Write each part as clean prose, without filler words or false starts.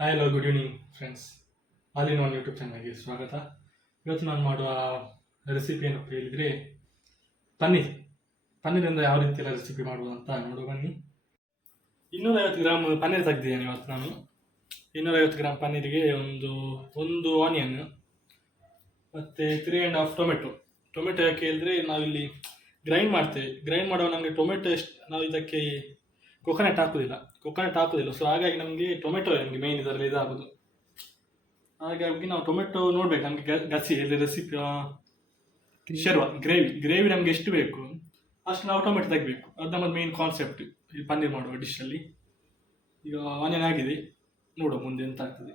Hi hello good evening friends. All in one YouTube ಚಾನಲ್ಗೆ ಸ್ವಾಗತ. ಇವತ್ತು ನಾನು ಮಾಡುವ ರೆಸಿಪಿ ಏನಪ್ಪ ಹೇಳಿದರೆ ಪನ್ನೀರಿಂದ ಯಾವ ರೀತಿ ಎಲ್ಲ ರೆಸಿಪಿ ಮಾಡ್ಬೋದು ಅಂತ ನೋಡುವ ಬನ್ನಿ. 250 ಗ್ರಾಮ್ ಪನ್ನೀರ್ ತೆಗೆದಿದ್ದೇನೆ ಇವತ್ತು ನಾನು. 250 ಗ್ರಾಮ್ ಪನ್ನೀರಿಗೆ ಒಂದು ಆನಿಯನ್ ಮತ್ತು 3.5 ಟೊಮೆಟೊ ಯಾಕೆ ಹೇಳಿದ್ರೆ ನಾವಿಲ್ಲಿ ಗ್ರೈಂಡ್ ಮಾಡ್ತೇವೆ. ಗ್ರೈಂಡ್ ಮಾಡುವಾಗ ನಮಗೆ ಟೊಮೆಟೊ ನಾವು ಇದಕ್ಕೆ ಕೊಕೊನಟ್ ಹಾಕೋದಿಲ್ಲ. ಸೊ ಹಾಗಾಗಿ ನಮಗೆ ಟೊಮೆಟೊ ನಮಗೆ ಮೇಯ್ನ್ ಇದರಲ್ಲಿ ಇದಾಗೋದು. ಹಾಗಾಗಿ ನಾವು ಟೊಮೆಟೊ ನೋಡ್ಬೇಕು ನಮಗೆ ಗಸಿ ಇಲ್ಲಿ ರೆಸಿಪಿ ಗ್ರೇವಿ ನಮಗೆ ಎಷ್ಟು ಬೇಕು ಅಷ್ಟು ನಾವು ಟೊಮೆಟೊ ತೆಗಿಬೇಕು. ಅದು ನಮ್ಮದು ಮೇಯ್ನ್ ಕಾನ್ಸೆಪ್ಟ್ ಈ ಪನ್ನೀರ್ ಮಾಡುವ ಡಿಶಲ್ಲಿ. ಈಗ ಆನಿಯನ್ ಆಗಿದೆ, ನೋಡುವ ಮುಂದೆ ಎಂತ ಆಗ್ತದೆ.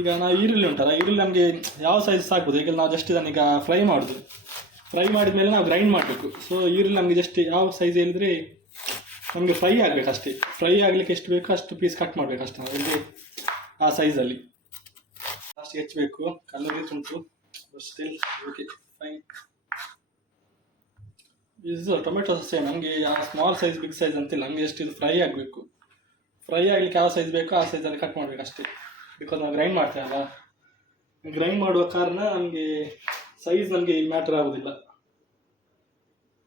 ಈಗ ನಾವು ಈರುಳ್ಳಿ ನಮಗೆ ಯಾವ ಸೈಜ್ ಸಾಕ್ಬೋದು. ಈಗ ನಾವು ಜಸ್ಟ್ ಇದನ್ನೀಗ ಫ್ರೈ ಮಾಡಿದ ಮೇಲೆ ನಾವು ಗ್ರೈಂಡ್ ಮಾಡಬೇಕು. ಸೊ ಈರುಳ್ಳಿ ನಮಗೆ ಜಸ್ಟ್ ಯಾವ ಸೈಜ್ ಹೇಳಿದ್ರೆ ನಮಗೆ ಫ್ರೈ ಆಗಬೇಕು ಅಷ್ಟೇ. ಫ್ರೈ ಆಗಲಿಕ್ಕೆ ಎಷ್ಟು ಬೇಕೋ ಅಷ್ಟು ಪೀಸ್ ಕಟ್ ಮಾಡಬೇಕು ಅಷ್ಟೇ ನಾವು ಇಲ್ಲಿ ಆ ಸೈಜಲ್ಲಿ. ಅಷ್ಟು ಹೆಚ್ಚಬೇಕು, ಕಲರ್ ಉಂಟು ಸ್ಟಿಲ್ ಓಕೆ ಫೈನ್. ಇದು ಟೊಮೆಟೊ ಸೇಮ್ ನಮಗೆ ಆ ಸ್ಮಾಲ್ ಸೈಜ್ ಬಿಗ್ ಸೈಜ್ ಅಂತಿಲ್ಲ, ನಮಗೆ ಎಷ್ಟು ಇದು ಫ್ರೈ ಆಗಬೇಕು. ಫ್ರೈ ಆಗಲಿಕ್ಕೆ ಯಾವ ಸೈಜ್ ಬೇಕೋ ಆ ಸೈಜಲ್ಲಿ ಕಟ್ ಮಾಡಬೇಕು ಅಷ್ಟೇ. ಬಿಕಾಸ್ ನಾವು ಗ್ರೈಂಡ್ ಮಾಡ್ತೇವಲ್ಲ, ಗ್ರೈಂಡ್ ಮಾಡುವ ಕಾರಣ ನಮಗೆ ಸೈಜ್ ನಮಗೆ ಮ್ಯಾಟರ್ ಆಗೋದಿಲ್ಲ.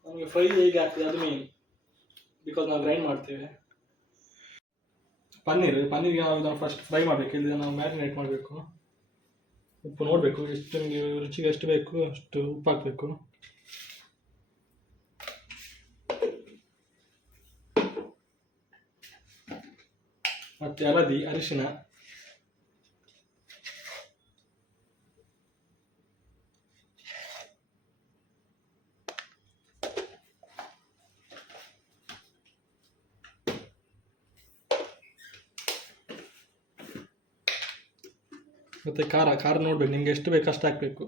ನಮಗೆ ಫ್ರೈ ಹೇಗೆ ಆಗ್ತದೆ ಅದು ಮೇನ್, ಬಿಕಾಸ್ ನಾವು ಗ್ರೈಂಡ್ ಮಾಡ್ತೇವೆ. ಪನ್ನೀರಿಗೆ ನಾವು ಫಸ್ಟ್ ಫ್ರೈ ಮಾಡಬೇಕು. ಇಲ್ಲಿ ನಾವು ಮ್ಯಾರಿನೇಟ್ ಮಾಡಬೇಕು. ಉಪ್ಪು ನೋಡಬೇಕು ಎಷ್ಟು ನಿಮಗೆ ರುಚಿಗೆ ಎಷ್ಟು ಬೇಕು ಅಷ್ಟು ಉಪ್ಪು ಹಾಕಬೇಕು. ಮತ್ತು ಹಳದಿ, ಅರಿಶಿನ, ಮತ್ತು ಖಾರ ನೋಡ್ಬೇಕು ನಿಮಗೆ ಎಷ್ಟು ಬೇಕು ಅಷ್ಟು ಹಾಕಬೇಕು.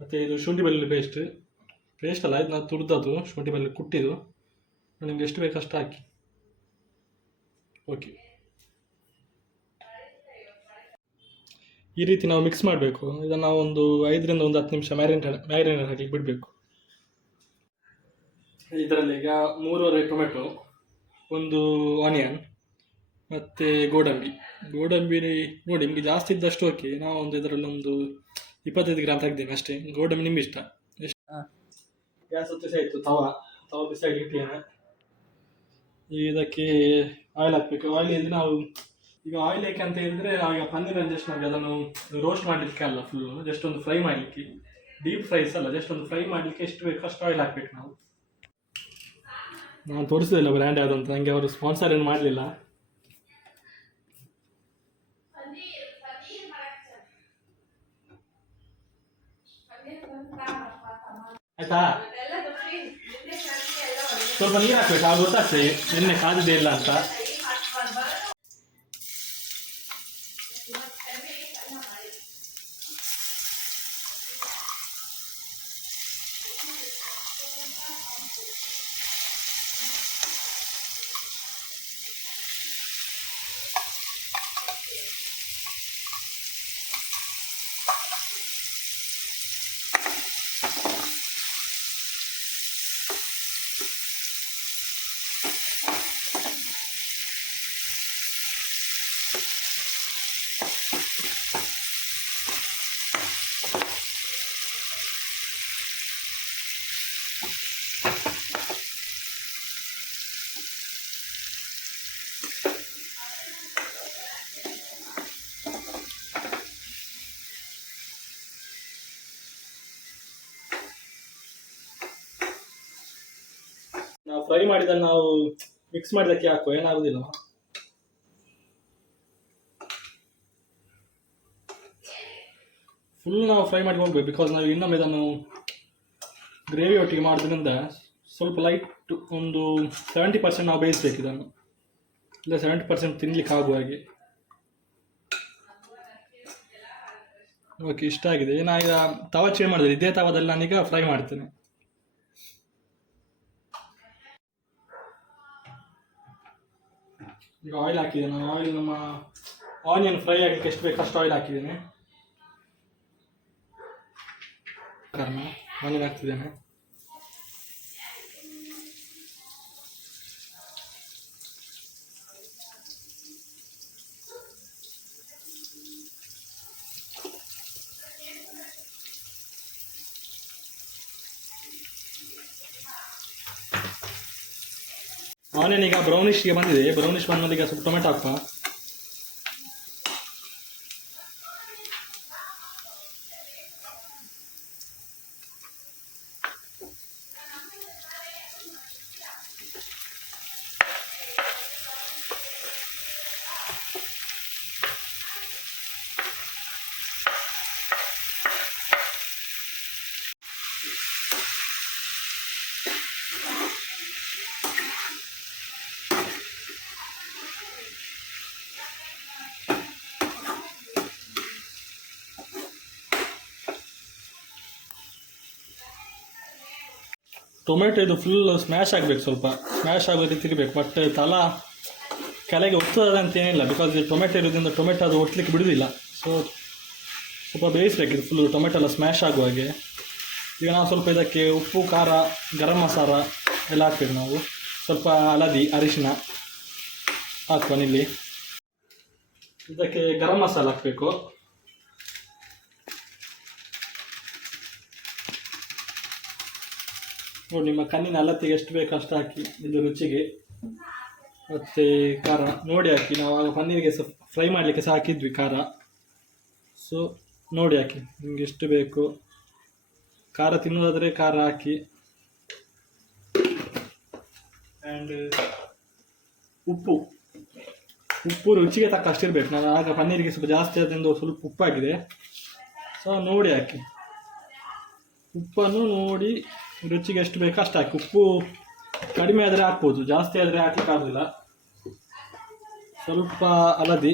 ಮತ್ತು ಇದು ಶುಂಠಿ ಬೆಳ್ಳುಳ್ಳಿ ಪೇಸ್ಟ್ ಅಲ್ಲ, ಇದು ನಾವು ತುರಿದದ್ದು ಶುಂಠಿ ಬೆಳ್ಳುಳ್ಳಿ ಕುಟ್ಟಿದ್ದು. ನಿಮ್ಗೆ ಎಷ್ಟು ಬೇಕು ಅಷ್ಟು ಹಾಕಿ. ಓಕೆ, ಈ ರೀತಿ ನಾವು ಮಿಕ್ಸ್ ಮಾಡಬೇಕು. ಇದನ್ನು ನಾವು ಒಂದು 5 ರಿಂದ 10 ನಿಮಿಷ ಮ್ಯಾರಿನೇಟ್ ಹಾಕಲಿಕ್ಕೆ ಬಿಡಬೇಕು. ಇದರಲ್ಲಿ ಈಗ 3.5 ಟೊಮೆಟೊ, ಒಂದು ಆನಿಯನ್ ಮತ್ತು ಗೋಡಂಬಿ ನೋಡಿ ನಿಮಗೆ ಜಾಸ್ತಿ ಇದ್ದಷ್ಟು ಓಕೆ. ನಾವು ಇದರಲ್ಲಿ ಒಂದು 25 ಗ್ರಾಮ್ ತೆಗ್ದೇನೆ ಅಷ್ಟೇ. ಗೋಡಂಬಿ ನಿಮ್ಗೆ ಇಷ್ಟ ಎಷ್ಟು. ಗ್ಯಾಸ್ ಹೊತ್ತಿಸಿ ಆಯಿತು. ತವ ಬಿಸಿಯಾಗಿ ಇಟ್ಟಿದ್ದೇನೆ. ಇದಕ್ಕೆ ಆಯಿಲ್ ಹಾಕಬೇಕು. ಆಯಿಲ್ ನಾವು ಈಗ ಆಯಿಲ್ ಏಕೆ ಅಂತ ಹೇಳಿದ್ರೆ, ನಾವೀಗ ಪನ್ನೀರನ್ನು ಜಸ್ಟ್ ನಮಗೆ ಅದನ್ನು ರೋಸ್ಟ್ ಮಾಡಲಿಕ್ಕೆ ಅಲ್ಲ, ಫುಲ್ ಜಸ್ಟ್ ಒಂದು ಫ್ರೈ ಮಾಡಲಿಕ್ಕೆ, ಡೀಪ್ ಫ್ರೈಸ್ ಅಲ್ಲ, ಜಸ್ಟ್ ಒಂದು ಫ್ರೈ ಮಾಡಲಿಕ್ಕೆ ಎಷ್ಟು ಬೇಕು ಅಷ್ಟು ಆಯಿಲ್ ಹಾಕ್ಬೇಕು ನಾವು. ನಾನು ತೋರಿಸಿದಿಲ್ಲ ಬ್ರ್ಯಾಂಡ್ ಯಾವುದು ಅಂತ, ನನಗೆ ಅವರು ಸ್ಪಾನ್ಸರ್ ಏನು ಮಾಡಲಿಲ್ಲ. ಆಯ್ತಾ, ಸ್ವಲ್ಪ ನೀರು ಹಾಕ್ಬೇಕು, ಆಗ ಗೊತ್ತಾಗ್ತದೆ ಎಣ್ಣೆ ಕಾದಿದೆ ಇಲ್ಲ ಅಂತ. ನಾವು ಫ್ರೈ ಮಾಡಿದ್ದನ್ನು ನಾವು ಮಿಕ್ಸ್ ಮಾಡಿದಕ್ಕೆ ಹಾಕುವ, ಏನಾಗುದಿಲ್ಲ. ಫುಲ್ ನಾವು ಫ್ರೈ ಮಾಡಿ ಹೋಗ್ಬೇಕು. ಬಿಕಾಸ್ ನಾವು ಇನ್ನೊಮ್ಮೆ ಇದನ್ನು ಗ್ರೇವಿ ಒಟ್ಟಿಗೆ ಮಾಡೋದ್ರಿಂದ ಸ್ವಲ್ಪ ಲೈಟ್ ಒಂದು 70% ನಾವು ಬೇಯಿಸ್ಬೇಕು ಇದನ್ನು, ಇಲ್ಲ 70% ತಿನ್ಲಿಕ್ಕೆ ಆಗುವ ಹಾಗೆ. ಓಕೆ, ಇಷ್ಟ ಆಗಿದೆ. ನಾನೀಗ ತವ ಚೇಂಜ್ ಮಾಡಿದ್ರೆ ಇದೇ ತವದಲ್ಲಿ ನಾನೀಗ ಫ್ರೈ ಮಾಡ್ತೇನೆ. ಈಗ ಆಯಿಲ್ ಹಾಕಿದೆ ನಾನು. ಆಯಿಲ್ ನಮ್ಮ ಆನಿಯನ್ ಫ್ರೈ ಆಗಲಿಕ್ಕೆ ಎಷ್ಟು ಬೇಕು ಅಷ್ಟು ಆಯಿಲ್ ಹಾಕಿದ್ದೇನೆ. ಕಾರಣ ಆನಿಯನ್ ಹಾಕ್ತಿದ್ದೇನೆ. ಆನಿಯನ್ ಈಗ ಬ್ರೌನಿಷ್ಗೆ ಬಂದಿದೆ. ಬ್ರೌನಿಷ್ ಬಂದ್ಮೇಲೆ ಈಗ ಸ್ವಲ್ಪ ಟೊಮೆಟೊ ಹಾಕುವ. ಟೊಮೆಟೊ ಇದು ಫುಲ್ ಸ್ಮ್ಯಾಶ್ ಆಗಬೇಕು, ಸ್ವಲ್ಪ ಸ್ಮ್ಯಾಶ್ ಆಗೋ ರೀತಿ ಇರಬೇಕು. ಬಟ್ ಕೆಳಗೆ ಒತ್ತದ ಅಂತ ಏನಿಲ್ಲ, ಬಿಕಾಸ್ ಟೊಮೆಟೊ ಇರೋದ್ರಿಂದ ಟೊಮೆಟೊ ಅದು ಒತ್ತಲಿಕ್ಕೆ ಬಿಡೋದಿಲ್ಲ. ಸೊ ಸ್ವಲ್ಪ ಬೇಯಿಸ್ಬೇಕಿತ್ತು ಫುಲ್ಲು ಟೊಮೆಟೊ ಎಲ್ಲ ಸ್ಮ್ಯಾಶ್ ಆಗುವ ಹಾಗೆ. ಈಗ ನಾವು ಸ್ವಲ್ಪ ಇದಕ್ಕೆ ಉಪ್ಪು, ಖಾರ, ಗರಂ ಮಸಾಲ ಎಲ್ಲ ಹಾಕ್ಬೇಕು. ನಾವು ಸ್ವಲ್ಪ ಹಳದಿ, ಅರಿಶಿನ ಹಾಕುವ. ಇಲ್ಲಿ ಇದಕ್ಕೆ ಗರಂ ಮಸಾಲ ಹಾಕಬೇಕು. ನೋಡಿ, ನಿಮ್ಮ ಕಣ್ಣಿನ ಅಳತೆಗೆ ಎಷ್ಟು ಬೇಕು ಅಷ್ಟು ಹಾಕಿ, ಇದು ರುಚಿಗೆ. ಮತ್ತು ಖಾರ ನೋಡಿ ಹಾಕಿ. ನಾವು ಆಗ ಪನ್ನೀರಿಗೆ ಸಹ ಫ್ರೈ ಮಾಡಲಿಕ್ಕೆ ಸಹ ಹಾಕಿದ್ವಿ ಖಾರ. ಸೊ ನೋಡಿ ಹಾಕಿ ನಿಮಗೆ ಎಷ್ಟು ಬೇಕು. ಖಾರ ತಿನ್ನೋದಾದರೆ ಖಾರ ಹಾಕಿ. ಆ್ಯಂಡ್ ಉಪ್ಪು ರುಚಿಗೆ ತಕ್ಕ ಅಷ್ಟಿರಬೇಕು. ನಾನು ಆಗ ಪನ್ನೀರಿಗೆ ಸ್ವಲ್ಪ ಜಾಸ್ತಿ ಆದ್ರಿಂದ ಸ್ವಲ್ಪ ಉಪ್ಪಾಗಿದೆ. ಸೊ ನೋಡಿ ಹಾಕಿ. ಉಪ್ಪನ್ನು ನೋಡಿ ರುಚಿಗೆ ಎಷ್ಟು ಬೇಕು ಅಷ್ಟು ಹಾಕಿ. ಉಪ್ಪು ಕಡಿಮೆ ಆದರೆ ಹಾಕ್ಬೋದು, ಜಾಸ್ತಿ ಆದರೆ ಹಾಕ್ಲಿಕ್ಕೆ ಆಗೋದಿಲ್ಲ. ಸ್ವಲ್ಪ ಹಳದಿ,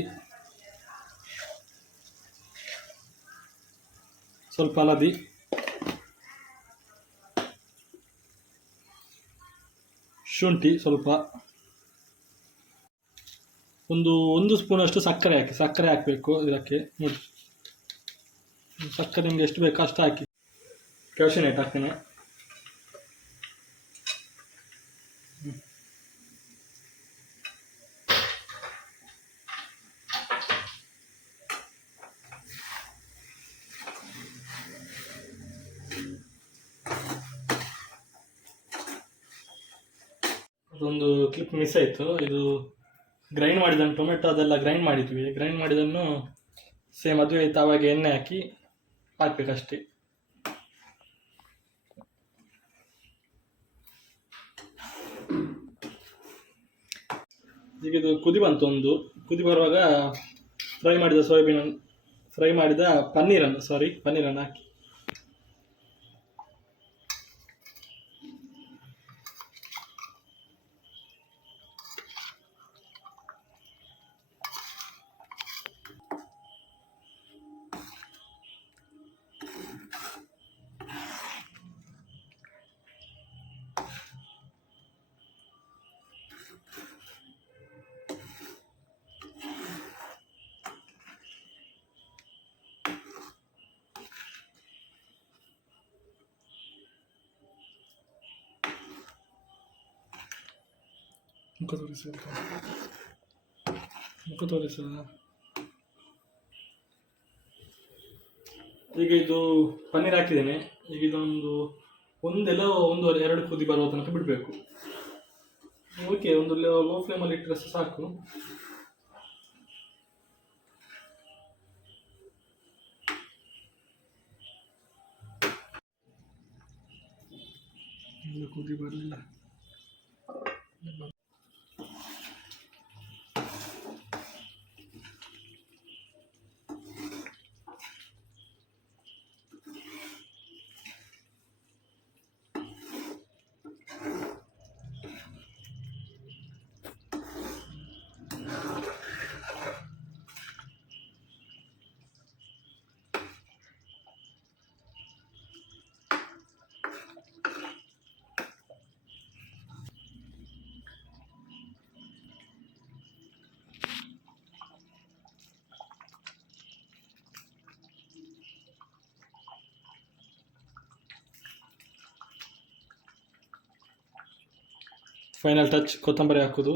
ಶುಂಠಿ ಸ್ವಲ್ಪ, ಒಂದು ಸ್ಪೂನಷ್ಟು ಸಕ್ಕರೆ ಹಾಕಿ. ಸಕ್ಕರೆ ಹಾಕಬೇಕು ಇದಕ್ಕೆ. ನೋಡಿ, ಸಕ್ಕರೆ ನಿಮಗೆ ಎಷ್ಟು ಬೇಕು ಅಷ್ಟು ಹಾಕಿ. ಕ್ಯಾಶಿನಟ್ ಹಾಕ್ತೇನೆ. ಅದೊಂದು ಕ್ಲಿಪ್ ಮಿಸ್ ಆಯಿತು. ಇದು ಗ್ರೈಂಡ್ ಮಾಡಿದ್ದನ್ನು, ಟೊಮೆಟೊ ಅದೆಲ್ಲ ಗ್ರೈಂಡ್ ಮಾಡಿದ್ವಿ. ಗ್ರೈಂಡ್ ಮಾಡಿದ್ದನ್ನು ಸೇಮ್ ಮದುವೆ ಆಯ್ತು ಆವಾಗ ಎಣ್ಣೆ ಹಾಕಿ ಹಾಕಬೇಕಷ್ಟೇ. ಈಗ ಇದು ಕುದಿ ಬಂತು. ಕುದಿ ಬರುವಾಗ ಫ್ರೈ ಮಾಡಿದ ಪನ್ನೀರನ್ನು ಹಾಕಿ. ಮುಖ ತೋರಿಸ. ಈಗ ಇದು ಪನ್ನೀರ್ ಹಾಕಿದ್ದೇನೆ. ಈಗ ಒಂದೆಲ್ಲ 1-2 ಕುದಿ ಬರುವ ತನಕ ಬಿಡಬೇಕು. ಓಕೆ, ಒಂದು ಲೋ ಫ್ಲೇಮಲ್ಲಿ ಇಟ್ಟರೆ ಸಾಕು. ಕುದಿ ಬರಲಿಲ್ಲ. ಫೈನಲ್ ಟಚ್ ಕೊತ್ತಂಬರಿ ಹಾಕೋದು.